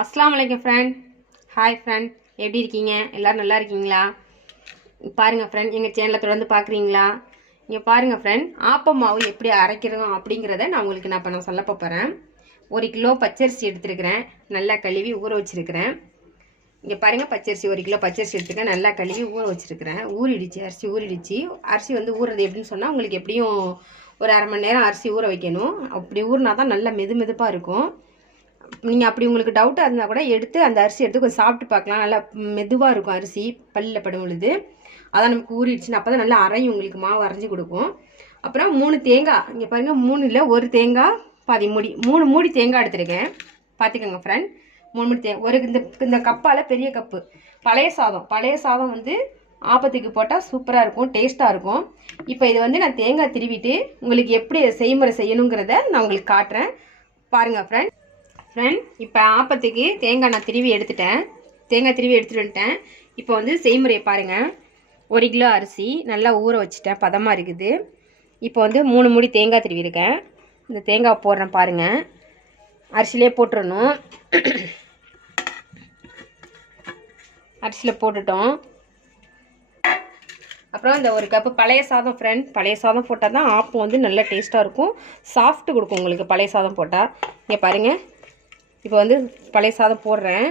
அஸ்லாம் வலைக்கம் friend hi friend எப்படி இருக்கீங்க? எல்லோரும் நல்லா இருக்கீங்களா? பாருங்கள் ஃப்ரெண்ட் எங்கள் சேனலை தொடர்ந்து பார்க்குறீங்களா இங்கே பாருங்கள் ஃப்ரெண்ட் ஆப்பமாவு எப்படி அரைக்கிறோம் அப்படிங்கிறத நான் உங்களுக்கு நான் இப்போ நான் சொல்ல போகிறேன் ஒரு கிலோ பச்சரிசி எடுத்துருக்கிறேன். நல்லா கழுவி ஊற வச்சுருக்கிறேன். இங்கே பாருங்கள் பச்சரிசி ஒரு கிலோ பச்சரிசி எடுத்துருக்கேன். நல்லா கழுவி ஊற வச்சுருக்கிறேன். ஊறிடுச்சு அரிசி ஊறிடுச்சு. அரிசி வந்து ஊறுறது எப்படின்னு சொன்னால் உங்களுக்கு எப்படியும் ஒரு அரை மணி நேரம் அரிசி ஊற வைக்கணும். அப்படி ஊறினா தான் நல்லா மெது மெதுப்பாக இருக்கும். நீங்கள் அப்படி உங்களுக்கு டவுட்டாக இருந்தால் கூட எடுத்து அந்த அரிசி எடுத்து கொஞ்சம் சாப்பிட்டு பார்க்கலாம். நல்லா மெதுவாக இருக்கும் அரிசி பல்லில் படும் பொழுது. அதான் நமக்கு ஊறிடுச்சுன்னு அப்போ தான் நல்லா அரையும் உங்களுக்கு மாவு அரைஞ்சி கொடுக்கும் அப்புறம் மூணு தேங்காய். இங்கே பாருங்கள் மூணுல ஒரு தேங்காய் பாதி மூடி. மூணு மூடி தேங்காய் எடுத்துருக்கேன். பார்த்துக்கோங்க ஃப்ரெண்ட் மூணு மூடி தேங்காய். ஒரு இந்த இந்த கப்பால் பெரிய கப்பு. பழைய சாதம். பழைய சாதம் வந்து ஆப்பத்துக்கு போட்டால் சூப்பராக இருக்கும் டேஸ்ட்டாக இருக்கும். இப்போ இது வந்து நான் தேங்காய் திருவிட்டு உங்களுக்கு எப்படி செய்முறை செய்யணுங்கிறத நான் உங்களுக்கு காட்டுறேன். பாருங்கள் ஃப்ரெண்ட் ஃப்ரெண்ட் இப்போ ஆப்பத்துக்கு தேங்காய் நான் திருவி எடுத்துட்டேன். தேங்காய் திருவி எடுத்துட்டு வந்துட்டேன். இப்போ வந்து செய்முறையை பாருங்கள் ஒரு கிலோ அரிசி நல்லா ஊற வச்சுட்டேன். பதமாக இருக்குது. இப்போ வந்து மூணு மூடி தேங்காய் திருவி இருக்கேன் இந்த தேங்காய் போடுறேன் பாருங்கள் அரிசிலே போட்டுடணும் அரிசியில் போட்டுட்டோம். அப்புறம் இந்த ஒரு கப்பு பழைய சாதம் ஃப்ரெண்ட் பழைய சாதம் போட்டால் தான் ஆப்பம் வந்து நல்லா டேஸ்ட்டாக இருக்கும். சாஃப்ட்டு கொடுக்கும் உங்களுக்கு பழைய சாதம் போட்டால் இங்கே பாருங்கள் இப்போ வந்து பழைய சாதம் போடுறேன்.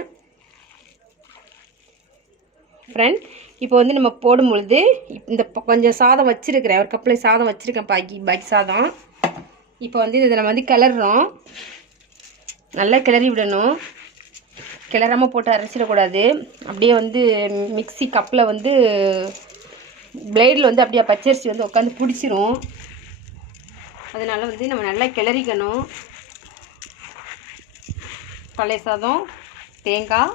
ஃப்ரெண்ட் இப்போ வந்து நம்ம போடும் பொழுது இந்த கொஞ்சம் சாதம் வச்சுருக்கிறேன். ஒரு கப்பில் சாதம் வச்சுருக்கேன் பாக்கி பாக்கி சாதம். இப்போ வந்து இதை நம்ம வந்து கிளறோம் நல்லா கிளறி விடணும். கிளறாமல் போட்டு அரைச்சிடக்கூடாது. அப்படியே வந்து மிக்ஸி கப்பில் வந்து பிளேடில் வந்து அப்படியே பச்சரிசி வந்து உட்காந்து பிடிச்சிரும். அதனால் வந்து நம்ம நல்லா கிளறிக்கணும். பழைய சாதம் தேங்காய்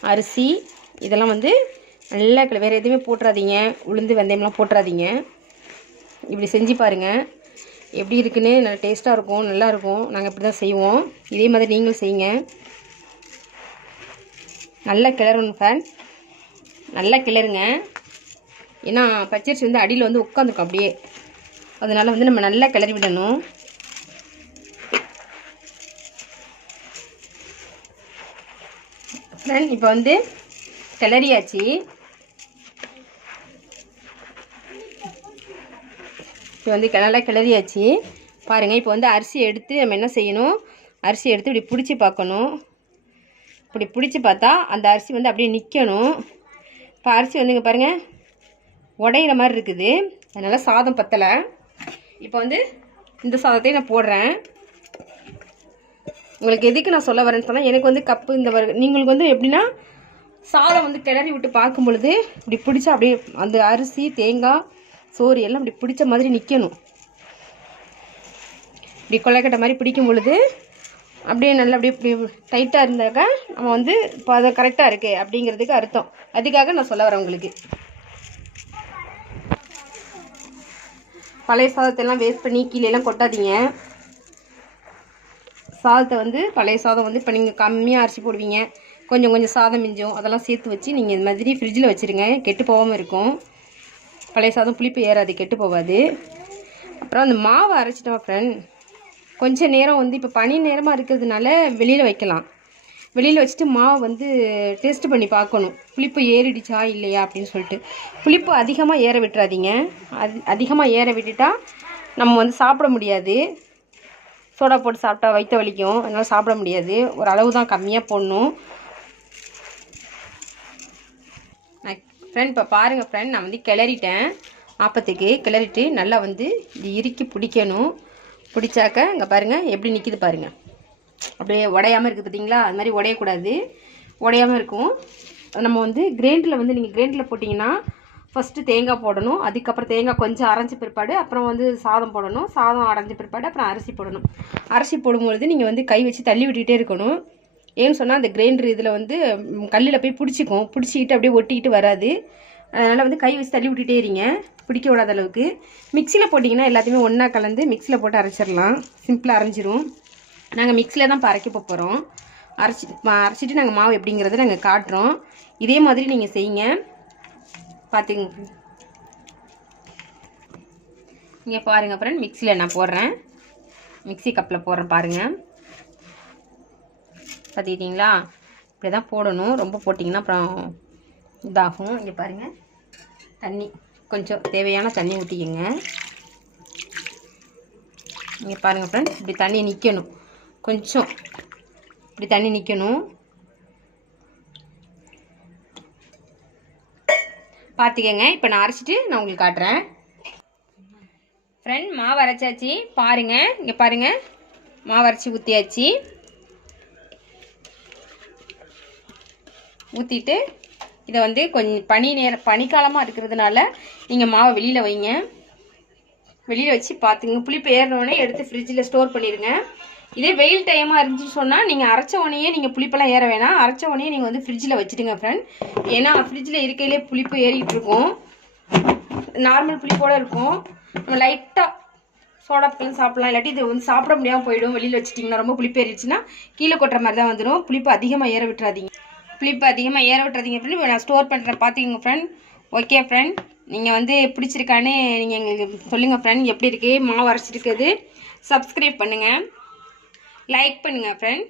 அரிசி இதெல்லாம் வந்து நல்லா கிள- வேறு எதுவுமே போட்டுறாதீங்க. உளுந்து வெந்தயம்லாம் போட்டுறாதீங்க. இப்படி செஞ்சு பாருங்கள் எப்படி இருக்குன்னு நல்லா டேஸ்ட்டாக இருக்கும் நல்லாயிருக்கும் நாங்கள் இப்படி தான் செய்வோம். இதே மாதிரி நீங்களும் செய்யுங்க. நல்லா கிளறணும் ஃபேன் நல்லா கிளறுங்க. ஏன்னா பச்சரிசி வந்து அடியில் வந்து உட்காந்துருக்கும் அப்படியே. அதனால் வந்து நம்ம நல்லா கிளறி விடணும். ஃப்ரெண்ட் இப்போ வந்து கிளறியாச்சு. இப்போ வந்து நல்லா கிளறியாச்சு. பாருங்கள் இப்போ வந்து அரிசி எடுத்து நம்ம என்ன செய்யணும்? அரிசி எடுத்து இப்படி பிடிச்சி பார்க்கணும். இப்படி பிடிச்சி பார்த்தா அந்த அரிசி வந்து அப்படியே நிற்கணும் இப்போ அரிசி வந்து இங்கே பாருங்கள் உடையிற மாதிரி இருக்குது. அதனால் சாதம் பத்தலை. இப்போ வந்து இந்த சாதத்தையும் நான் போடுறேன். உங்களுக்கு எதுக்கு நான் சொல்ல வரேன்னு சொன்னால் எனக்கு வந்து கப்பு இந்த நீங்களுக்கு வந்து எப்படின்னா சாதம் வந்து கிளறி விட்டு பார்க்கும் பொழுது இப்படி பிடிச்சா அப்படியே அந்த அரிசி தேங்காய் சோறு எல்லாம் இப்படி பிடிச்ச மாதிரி நிற்கணும் இப்படி கொலைக்கட்டை மாதிரி பிடிக்கும் பொழுது அப்படியே நல்லா அப்படியே இப்படி டைட்டாக இருந்தாக்கா நம்ம வந்து இப்போ அதை கரெக்டாக இருக்கு அப்படிங்கிறதுக்கு அர்த்தம். அதுக்காக நான் சொல்ல வரேன் உங்களுக்கு. பழைய சாதத்தெல்லாம் வேஸ்ட் பண்ணி கீழேலாம் கொட்டாதீங்க. சாதத்தை வந்து பழைய சாதம் வந்து இப்போ நீங்கள் கம்மியாக அரிசி போடுவீங்க. கொஞ்சம் கொஞ்சம் சாதம் மிஞ்சும் அதெல்லாம் சேர்த்து வச்சு நீங்கள் இது மாதிரி ஃப்ரிட்ஜில் வச்சுருங்க. கெட்டு போகாமல் இருக்கும். பழைய சாதம் புளிப்பு ஏறாது கெட்டு போகாது. அப்புறம் அந்த மாவை அரைச்சிட்டோம் ஃப்ரெண்ட் கொஞ்சம் நேரம் வந்து இப்போ பனி நேரமாக இருக்கிறதுனால வெளியில் வைக்கலாம். வெளியில் வச்சுட்டு மாவு வந்து டேஸ்ட் பண்ணி பார்க்கணும். புளிப்பு ஏறிடுச்சா இல்லையா அப்படின்னு சொல்லிட்டு. புளிப்பு அதிகமாக ஏற விட்டுறாதீங்க. அது அதிகமாக ஏற விட்டுட்டா நம்ம வந்து சாப்பிட முடியாது. சோடா போட்டு சாப்பிட்டா வயிற்ற வலிக்கும். அதனால் சாப்பிட முடியாது. ஒரு அளவு தான் கம்மியாக போடணும். நான் ஃப்ரெண்ட் இப்போ பாருங்கள் ஃப்ரெண்ட் நான் வந்து கிளறிட்டேன். ஆப்பத்துக்கு கிளறிட்டு நல்லா வந்து இது இறுக்கி பிடிக்கணும். பிடிச்சாக்க இங்கே பாருங்கள் எப்படி நிற்கிது பாருங்கள் அப்படியே உடையாமல் இருக்குது பார்த்தீங்களா அது மாதிரி உடையக்கூடாது. உடையாமல் இருக்கும். நம்ம வந்து கிரைண்டரில் வந்து நீங்கள் கிரைண்டரில் போட்டிங்கன்னா ஃபஸ்ட்டு தேங்காய் போடணும். அதுக்கப்புறம் தேங்காய் கொஞ்சம் அரைஞ்ச பிற்பாடு அப்புறம் வந்து சாதம் போடணும். சாதம் அரைஞ்ச பிற்பாடு அப்புறம் அரிசி போடணும். அரிசி போடும்பொழுது நீங்கள் வந்து கை வச்சு தள்ளி விட்டுகிட்டே இருக்கணும். ஏன்னு சொன்னால் அந்த கிரைண்டர் இதில் வந்து கல்லில் போய் பிடிச்சிக்கும். பிடிச்சிக்கிட்டு அப்படியே ஒட்டிக்கிட்டு வராது. அதனால் வந்து கை வச்சு தள்ளி விட்டுட்டே இருங்க. பிடிக்க விடாத அளவுக்கு. மிக்சியில் போட்டிங்கன்னா எல்லாத்தையுமே ஒன்றா கலந்து மிக்சியில் போட்டு அரைச்சிடலாம். சிம்பிளாக அரைஞ்சிரும். நாங்கள் மிக்சியில் தான் இப்போ அரைக்க போகிறோம் அரைச்சி அரைச்சிட்டு நாங்கள் மாவு எப்படிங்கிறத நாங்கள் காட்டுறோம். இதே மாதிரி நீங்கள் செய்யுங்க. பார்த்துங்க இங்கே பாருங்கள் ஃப்ரெண்ட் மிக்சியில் நான் போடுறேன். மிக்ஸி கப்பில் போடுறேன் பாருங்கள் பார்த்துக்கிட்டிங்களா இப்படி தான் போடணும். ரொம்ப போட்டிங்கன்னா அப்புறம் இதாகும். இங்கே பாருங்கள் தண்ணி. கொஞ்சம் தேவையான தண்ணி ஊற்றிக்கங்க இங்கே பாருங்கள் ஃப்ரெண்ட்ஸ் இப்படி தண்ணி நிற்கணும் கொஞ்சம். இப்படி தண்ணி நிற்கணும் பார்த்துக்கங்க இப்போ நான் அரைச்சிட்டு நான் உங்களுக்கு காட்டுறேன். ஃப்ரெண்ட் மாவு அரைச்சாச்சு. பாருங்கள் இங்கே பாருங்கள் மாவு அரைச்சி ஊற்றியாச்சு ஊற்றிட்டு இதை வந்து கொஞ்சம் பனி நேரம் பனிக்காலமாக இருக்கிறதுனால நீங்கள் மாவை வெளியில் வைங்க. வெளியில் வச்சு பார்த்துங்க புளிப்பு ஏறினோடனே எடுத்து ஃப்ரிட்ஜில் ஸ்டோர் பண்ணிடுங்க இதே வெயில் டைமாக இருந்துச்சு சொன்னால் நீங்கள் அரைச்ச உடனே நீங்கள் புளிப்பெல்லாம் ஏற வேணாம். அரைச்ச உடனே நீங்கள் வந்து ஃப்ரிட்ஜில் வச்சுடுங்க ஃப்ரெண்ட் ஏன்னா ஃப்ரிட்ஜில் இருக்கையிலே புளிப்பு ஏறிக்கிட்டு இருக்கும். நார்மல் புளிப்போட இருக்கும். நம்ம லைட்டாக சோடா பழம் சாப்பிடலாம். இல்லாட்டி இது வந்து சாப்பிட முடியாமல் போயிடும். வெளியில் வச்சிட்டிங்கன்னா ரொம்ப புளிப்பு ஏறிடுச்சுன்னா கீழே கொட்டுற மாதிரி தான் வந்துடும் புளிப்பு அதிகமாக ஏற விட்டுறாதீங்க. புளிப்பு அதிகமாக ஏற விட்டுறாதீங்க ஃப்ரெண்ட் நான் ஸ்டோர் பண்ணுறேன் பார்த்துக்கோங்க ஃப்ரெண்ட் ஓகே ஃப்ரெண்ட் நீங்கள் வந்து பிடிச்சிருக்கான்னு நீங்கள் எங்களுக்கு சொல்லுங்கள் ஃப்ரெண்ட் எப்படி இருக்குது மாவு அரைச்சிருக்குது சப்ஸ்கிரைப் பண்ணுங்கள் லைக் பண்ணுங்கள் ஃப்ரெண்ட்